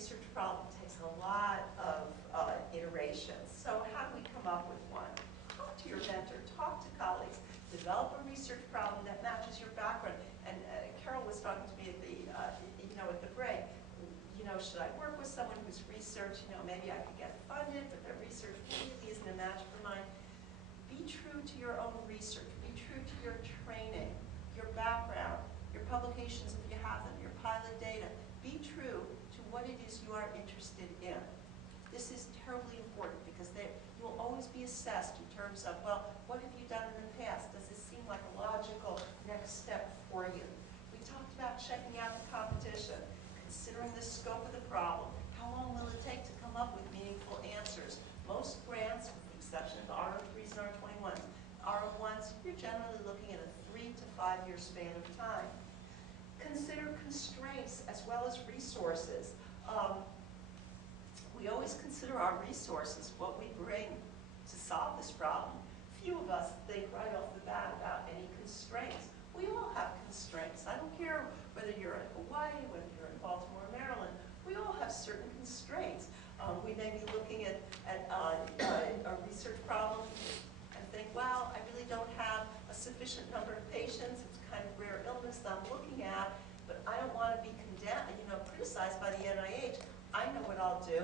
research problem takes a lot of iterations. So how do we come up with one? Talk to your mentor, talk to colleagues, develop a research problem that matches your background. And Carol was talking to me at the, at the break. Should I work with someone who's research? Maybe I could get funded, but their research really isn't a match for mine. Be true to your own research. Be true to your training, your background, your publications if you have them, your pilot data. Be true to what it is you are interested in. This is terribly important because you will always be assessed in terms of, well, what have you done in the past? Does this seem like a logical next step for you? We talked about checking out the competition, considering the scope of the problem. How long will it take to come up with meaningful answers? Most grants, with the exception of R03s and R21s, R01s, you're generally looking at a 3 to 5 year span of time. Consider constraints as well as resources. We always consider our resources, what we bring to solve this problem. Few of us think right off the bat about any constraints. We all have constraints. I don't care whether you're in Hawaii, whether you're in Baltimore, Maryland. We all have certain constraints. We may be looking at a research problem and think, wow, I really don't have a sufficient number of patients. It's kind of rare illness that I'm looking at, but I don't want to be condemned, criticized by the NIH. I know what I'll do.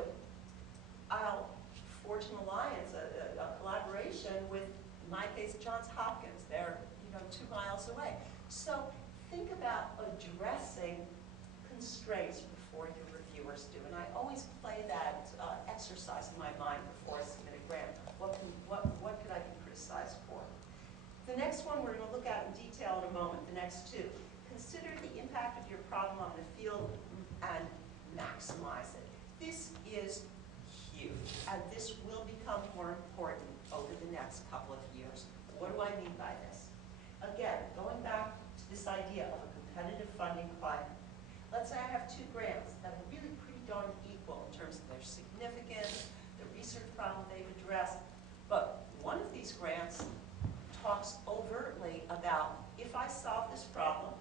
I'll forge an alliance, a collaboration with, in my case, Johns Hopkins. They're 2 miles away. So think about addressing constraints before your reviewers do. And I always play that exercise in my mind before I submit a grant. What could I be criticized for? The next one we're going to look at in detail in a moment, the next 2. Consider the impact of your problem on the field and maximize it. This is huge, and this will become more important over the next couple of years. What do I mean by this? Again, going back to this idea of a competitive funding climate. Let's say I have 2 grants that are really pretty darn equal in terms of their significance, the research problem they've addressed, but one of these grants talks overtly about, if I solve this problem,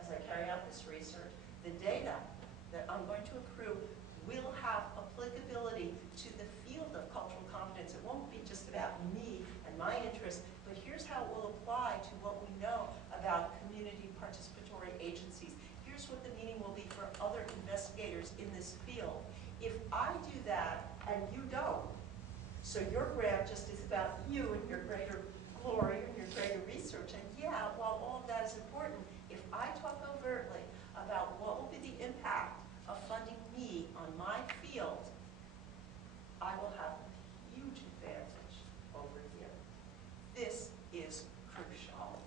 as I carry out this research, the data that I'm going to accrue will have applicability to the field of cultural competence. It won't be just about me and my interests, but here's how it will apply to what we know about community participatory agencies. Here's what the meaning will be for other investigators in this field. If I do that and you don't, so your grant just is about you and your greater glory and your greater research, and yeah, while all of that is important, if I talk overtly about what will be the impact of funding me on my field, I will have a huge advantage over here. This is crucial.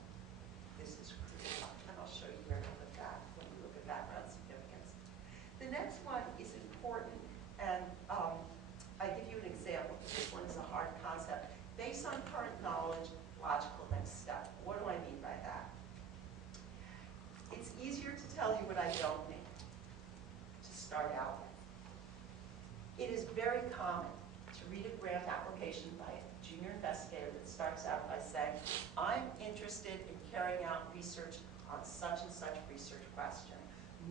This is crucial. And I'll show you where to put that when we look at background significance. The next one is important, and I give you an example. This one is a hard concept. Based on current knowledge, logical next step. What do I mean by that? It's easier to tell you what I don't mean. Start out with. It is very common to read a grant application by a junior investigator that starts out by saying, I'm interested in carrying out research on such and such research question.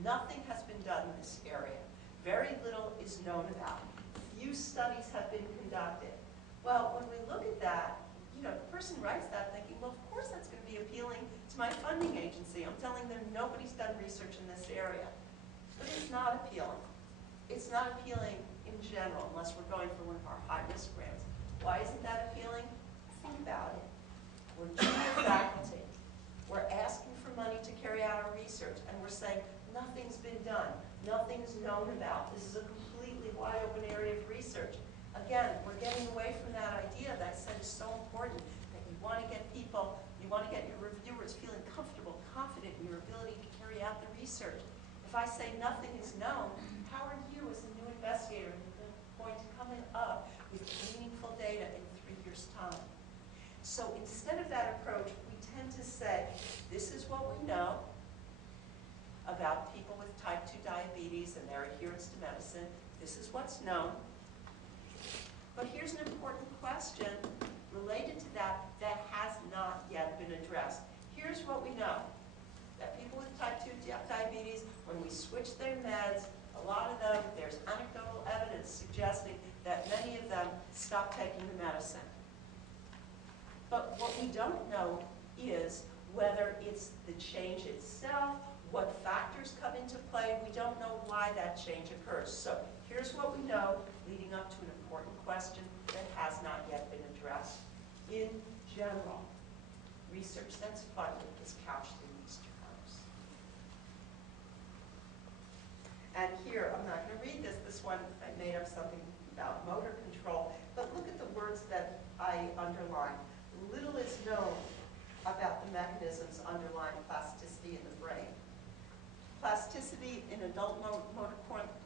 Nothing has been done in this area. Very little is known about it. Few studies have been conducted. Well, when we look at that, the person writes that thinking, well, of course that's going to be appealing to my funding agency. I'm telling them nobody's done research in this area. But it's not appealing. It's not appealing in general, unless we're going for one of our high-risk grants. Why isn't that appealing? Think about it. We're junior faculty. We're asking for money to carry out our research, and we're saying nothing's been done. Nothing's known about. This is a completely wide-open area of research. Again, we're getting away from that idea that I said is so important, that you want to get people, you want to get your reviewers feeling comfortable, confident in your ability to carry out the research. If I say nothing is known, how are you as a new investigator going to come up with meaningful data in 3 years' time? So instead of that approach, we tend to say, this is what we know about people with type 2 diabetes and their adherence to medicine. This is what's known. But here's an important question related to that that has not yet been addressed. Here's what we know. That people with type 2 diabetes, when we switch their meds, a A lot of them, there's anecdotal evidence suggesting that many of them stopped taking the medicine. But what we don't know is whether it's the change itself, what factors come into play. We don't know why that change occurs. So here's what we know leading up to an important question that has not yet been addressed. In general, research that's funded is couched in these terms. And here, I'm not going to read this. This one, I made up something about motor control. But look at the words that I underlined. Little is known about the mechanisms underlying plasticity in the brain. Plasticity in adult motor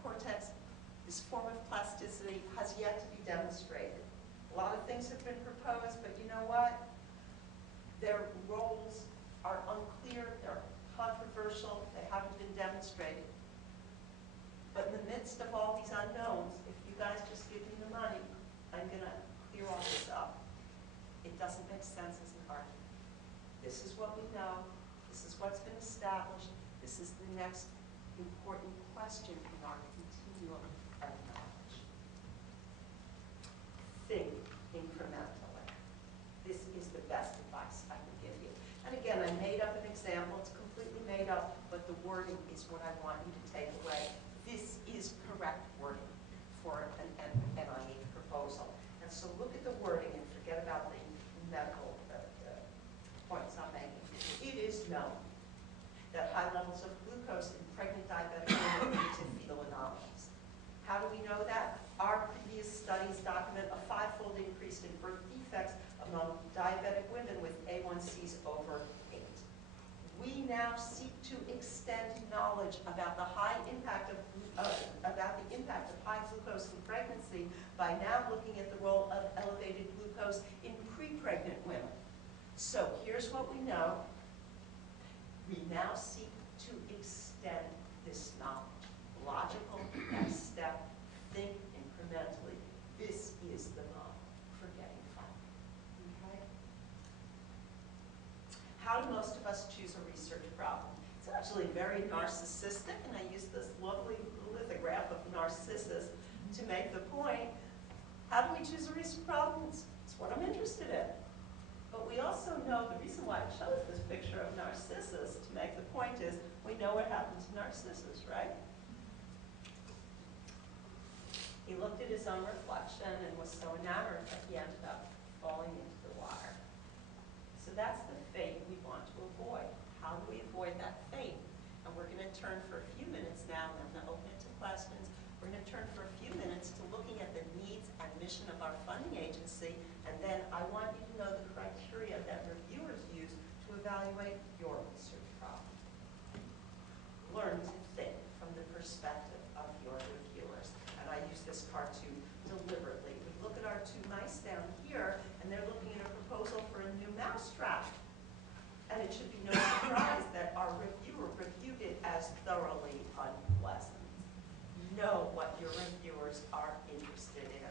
cortex, this form of plasticity has yet to be demonstrated. A lot of things have been proposed, but you know what? Their roles are unclear, they're controversial, they haven't been demonstrated. But in the midst of all these unknowns, if you guys just give me the money, I'm going to clear all this up. It doesn't make sense as an argument. This is what we know. This is what's been established. This is the next important question in our continuum of knowledge. Think incrementally. This is the best advice I can give you. And again, I made up an example. It's completely made up, but the wording is what I want you to take away. This is correct wording for an NIH proposal. And so look at the wording and forget about the medical points I'm making. It is known that high levels of glucose in pregnant diabetic women lead to fetal anomalies. How do we know that? Our previous studies document a 5-fold increase in birth defects among diabetic women with A1Cs over 8. We now seek to extend knowledge about the impact of high glucose in pregnancy by now looking at the role of elevated glucose in pre-pregnant women. So here's what we know. We now seek to extend this knowledge. Logical next step, think incrementally. This is the model for getting funded. Okay? How do most of us choose a research problem? It's actually very narcissistic, and I use this lovely lithograph of Narcissus to make the point. How do we choose a research problem? It's what I'm interested in. But we also know, the reason why I chose this picture of Narcissus to make the point is, we know what happened to Narcissus, right? He looked at his own reflection and was so enamored that he ended up falling into the water. So that's the fate we want to avoid. How do we avoid that fate? And we're going to turn for a few minutes now, and I'm going to open it to questions. We're going to turn for a few minutes to looking at the needs and mission of our funding agency, and then I want you to know the criteria that reviewers use to evaluate your research problem. Learn to think from the perspective of your reviewers. And I use this cartoon deliberately. We look at our 2 mice down here, and they're looking at a proposal for a new mousetrap. And it should be no surprise that our reviewer reviewed it as thoroughly unpleasant. Know what your reviewers are interested in.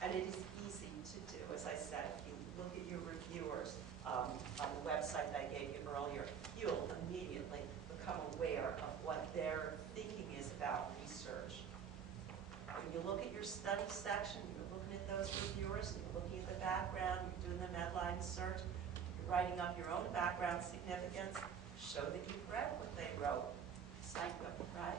And it is easy to do. As I said, if you look at your reviewers on the website that I gave you earlier, you'll immediately become aware of what their thinking is about research. When you look at your study section, you're looking at those reviewers, and you're looking at the background, you're doing the Medline search, you're writing up your own background significance, show that you've read what they wrote. Cite them, right?